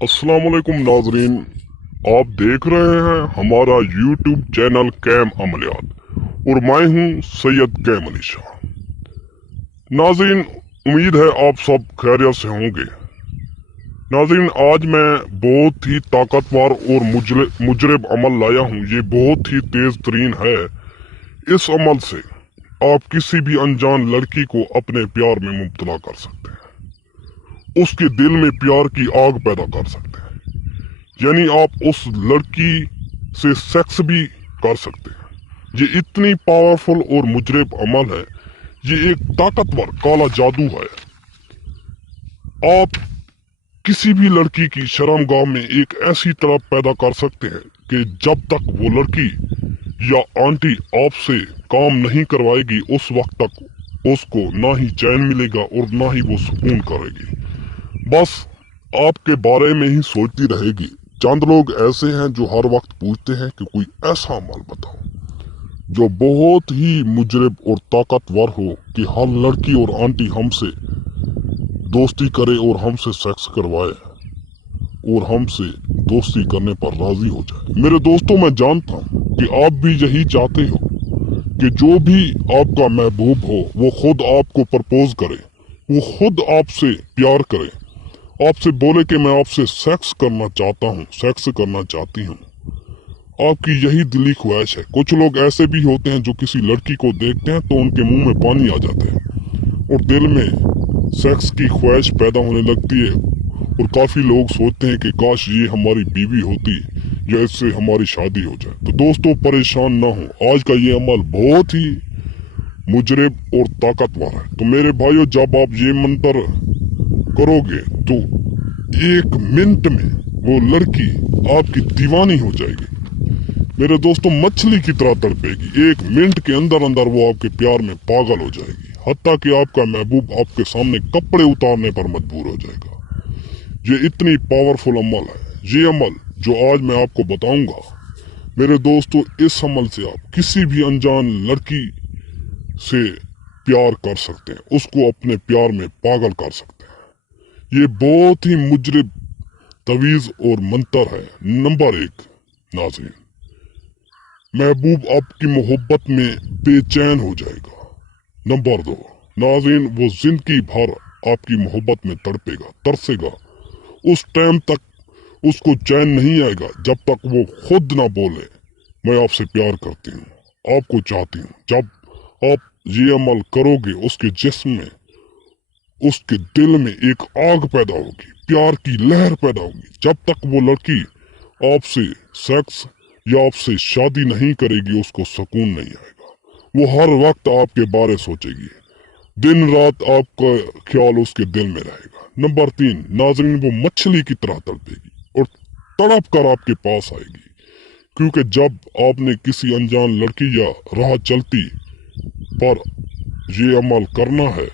अस्सलाम वालेकुम नाजरीन, आप देख रहे हैं हमारा यूट्यूब चैनल कैम अमलियात और मैं हूं सैयद कैम अली शाह। नाजरीन, उम्मीद है आप सब खैरियत से होंगे। नाजरीन, आज मैं बहुत ही ताकतवर और मुजरब अमल लाया हूं। ये बहुत ही तेज तरीन है। इस अमल से आप किसी भी अनजान लड़की को अपने प्यार में मुब्तला कर सकते हैं, उसके दिल में प्यार की आग पैदा कर सकते हैं। यानी आप उस लड़की से सेक्स भी कर सकते हैं। ये इतनी पावरफुल और मुजरब अमल है। ये एक ताकतवर काला जादू है। आप किसी भी लड़की की शर्मगाह में एक ऐसी तरह पैदा कर सकते हैं कि जब तक वो लड़की या आंटी आपसे काम नहीं करवाएगी उस वक्त तक उसको ना ही चैन मिलेगा और ना ही वो सुकून करेगी। बस आपके बारे में ही सोचती रहेगी। चंद लोग ऐसे हैं जो हर वक्त पूछते हैं कि कोई ऐसा अमल बताओ जो बहुत ही मुजरब और ताकतवर हो कि हर लड़की और आंटी हमसे दोस्ती करे और हमसे सेक्स करवाए और हमसे दोस्ती करने पर राजी हो जाए। मेरे दोस्तों, मैं जानता हूँ कि आप भी यही चाहते हो कि जो भी आपका महबूब हो वो खुद आपको प्रपोज करे, वो खुद आपसे प्यार करे, आपसे बोले कि मैं आपसे सेक्स करना चाहता हूँ, सेक्स करना चाहती हूँ। आपकी यही दिली ख्वाहिश है। कुछ लोग ऐसे भी होते हैं जो किसी लड़की को देखते हैं तो उनके मुंह में पानी आ जाता है और दिल में सेक्स की ख्वाहिश पैदा होने लगती है और काफी लोग सोचते हैं कि काश ये हमारी बीवी होती या इससे हमारी शादी हो जाए। तो दोस्तों, परेशान ना हो, आज का ये अमल बहुत ही मुजरब और ताकतवर है। तो मेरे भाइयों, जब आप ये मंत्र करोगे तो 1 मिनट में वो लड़की आपकी दीवानी हो जाएगी। मेरे दोस्तों, मछली की तरह तड़पेगी। 1 मिनट के अंदर अंदर वो आपके प्यार में पागल हो जाएगी, हत्ता कि आपका महबूब आपके सामने कपड़े उतारने पर मजबूर हो जाएगा। ये इतनी पावरफुल अमल है। ये अमल जो आज मैं आपको बताऊंगा, मेरे दोस्तों, इस अमल से आप किसी भी अनजान लड़की से प्यार कर सकते हैं, उसको अपने प्यार में पागल कर सकते हैं। ये बहुत ही मुजरिब तवीज और मंत्र है। नंबर 1, नाज़रीन, महबूब आपकी मोहब्बत में बेचैन हो जाएगा। नंबर 2, नाज़रीन, वो जिंदगी भर आपकी मोहब्बत में तड़पेगा, तरसेगा। उस टाइम तक उसको चैन नहीं आएगा जब तक वो खुद ना बोले मैं आपसे प्यार करती हूँ, आपको चाहती हूँ। जब आप ये अमल करोगे, उसके जिस्म में, उसके दिल में एक आग पैदा होगी, प्यार की लहर पैदा होगी। जब तक वो लड़की आपसे सेक्स या आपसे शादी नहीं करेगी, उसको सुकून नहीं आएगा। वो हर वक्त आपके बारे सोचेगी, दिन रात आपका ख्याल उसके दिल में रहेगा। नंबर 3, नाज़रीन, वो मछली की तरह तड़पेगी और तड़प कर आपके पास आएगी, क्योंकि जब आपने किसी अनजान लड़की या राह चलती पर ये अमल करना है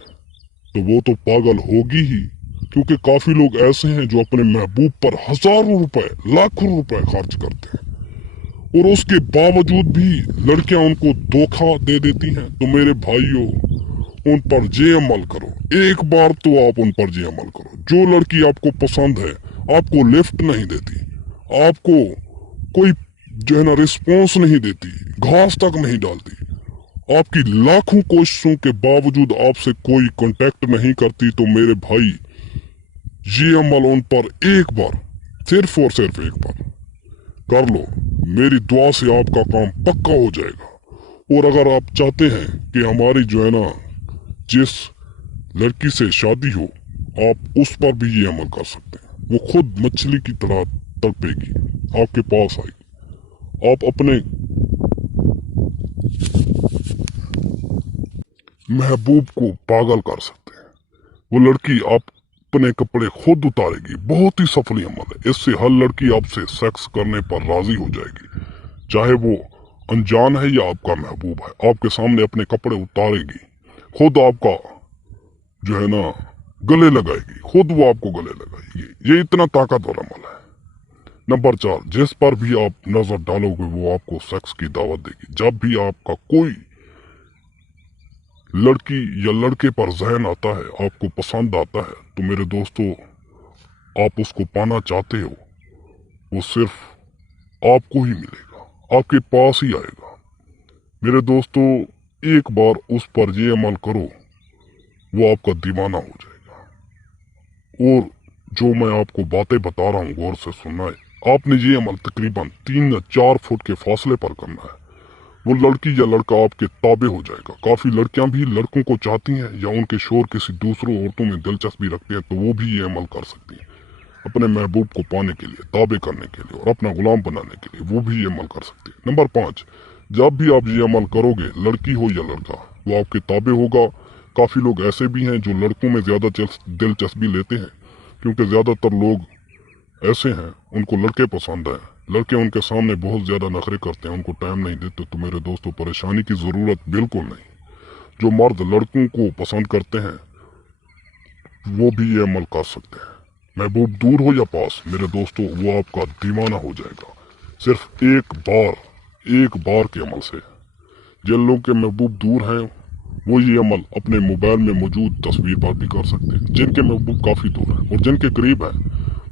तो वो तो पागल होगी ही, क्योंकि काफी लोग ऐसे हैं जो अपने महबूब पर हजारों रुपए, लाखों रुपए खर्च करते हैं और उसके बावजूद भी लड़कियां उनको धोखा दे देती हैं। तो मेरे भाइयों, उन पर ये अमल करो। एक बार तो आप उन पर ये अमल करो। जो लड़की आपको पसंद है, आपको लिफ्ट नहीं देती, आपको कोई जो है ना रिस्पॉन्स नहीं देती, घास तक नहीं डालती, आपकी लाखों कोशिशों के बावजूद आपसे कोई कांटेक्ट नहीं करती, तो मेरे भाई, ये अमल उन पर एक बार, सिर्फ और सिर्फ एक बार कर लो। मेरी दुआ से आपका काम पक्का हो जाएगा। और अगर आप चाहते हैं कि हमारी जो है ना जिस लड़की से शादी हो, आप उस पर भी ये अमल कर सकते हैं। वो खुद मछली की तरह तड़पेगी, आपके पास आएगी। आप अपने महबूब को पागल कर सकते हैं। वो लड़की आप अपने कपड़े खुद उतारेगी। बहुत ही सफल अमल है। इससे हर लड़की आपसे सेक्स करने पर राजी हो जाएगी, चाहे वो अनजान है या आपका महबूब है। आपके सामने अपने कपड़े उतारेगी, खुद आपका जो है ना गले लगाएगी, खुद वो आपको गले लगाएगी। ये इतना ताकतवर अमल है। नंबर 4, जिस पर भी आप नजर डालोगे वो आपको सेक्स की दावत देगी। जब भी आपका कोई लड़की या लड़के पर जहन आता है, आपको पसंद आता है, तो मेरे दोस्तों, आप उसको पाना चाहते हो वो सिर्फ आपको ही मिलेगा, आपके पास ही आएगा। मेरे दोस्तों, एक बार उस पर ये अमल करो, वो आपका दीवाना हो जाएगा। और जो मैं आपको बातें बता रहा हूँ गौर से सुनना है। आपने ये अमल तकरीबन 3 या 4 फुट के फासले पर करना है। वो लड़की या लड़का आपके ताबे हो जाएगा। काफी लड़कियां भी लड़कों को चाहती हैं या उनके शोर किसी दूसरों औरतों में दिलचस्पी रखते हैं, तो वो भी ये अमल कर सकती हैं अपने महबूब को पाने के लिए, ताबे करने के लिए और अपना गुलाम बनाने के लिए। वो भी ये अमल कर सकते हैं। नंबर 5, जब भी आप ये अमल करोगे, लड़की हो या लड़का, वो आपके ताबे होगा। काफी लोग ऐसे भी हैं जो लड़कों में ज्यादा दिलचस्पी लेते हैं, क्योंकि ज्यादातर लोग ऐसे हैं उनको लड़के पसंद है। लड़के उनके सामने बहुत ज्यादा नखरे करते हैं, उनको टाइम नहीं देते। तो मेरे दोस्तों, परेशानी की जरूरत बिल्कुल नहीं। जो मर्द लड़कों को पसंद करते हैं वो भी ये अमल कर सकते हैं। महबूब दूर हो या पास, मेरे दोस्तों, वो आपका दीवाना हो जाएगा सिर्फ एक बार के अमल से। जिन लोगों के महबूब दूर हैं वो ये अमल अपने मोबाइल में मौजूद तस्वीर पर भी कर सकते हैं। जिनके महबूब काफी दूर हैं और जिनके करीब हैं,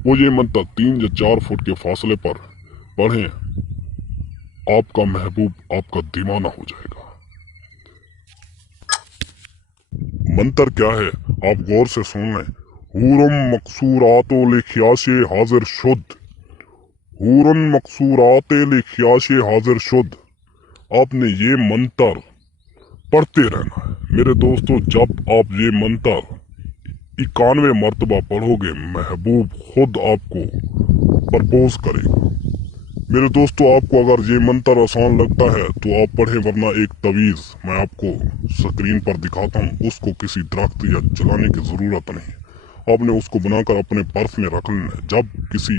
वो ये मंत्र 3 या 4 फुट के फासले पर पढ़ें, आपका महबूब आपका दीवाना हो जाएगा। मंत्र क्या है, आप गौर से सुन लें। हूरम मकसूरातो लिख्याशे हाजिर शुद्ध, हूरन मकसूराते लिख्याशे हाजिर शुद्ध। आपने ये मंत्र पढ़ते रहना है। मेरे दोस्तों, जब आप ये मंत्र 91 मरतबा पढ़ोगे, महबूब खुद आपको प्रपोज करेगा। मेरे दोस्तों, आपको अगर ये मंत्र आसान लगता है तो आप पढ़ें, वरना एक तवीज़ मैं आपको स्क्रीन पर दिखाता हूँ, उसको किसी दरख्त या जलाने की ज़रूरत नहीं। आपने उसको बनाकर अपने पर्स में रख लेना है। जब किसी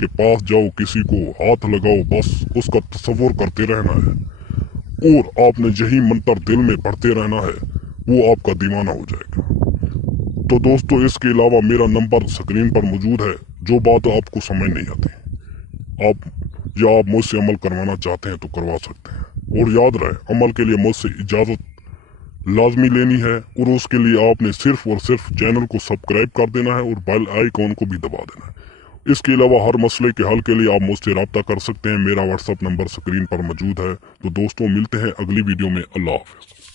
के पास जाओ, किसी को हाथ लगाओ, बस उसका तस्वुर करते रहना है और आपने यही मंत्र दिल में पढ़ते रहना है, वो आपका दीवाना हो जाएगा। तो दोस्तों, इसके अलावा मेरा नंबर स्क्रीन पर मौजूद है। जो बात आपको समझ नहीं आती, आप मुझसे अमल करवाना चाहते हैं तो करवा सकते हैं। और याद रहे, अमल के लिए मुझसे इजाज़त लाजमी लेनी है और उसके लिए आपने सिर्फ और सिर्फ चैनल को सब्सक्राइब कर देना है और बेल आइकॉन को भी दबा देना है। इसके अलावा हर मसले के हल के लिए आप मुझसे रब्ता कर सकते हैं। मेरा व्हाट्सएप नंबर स्क्रीन पर मौजूद है। तो दोस्तों, मिलते हैं अगली वीडियो में। अल्लाह हाफ़िज़।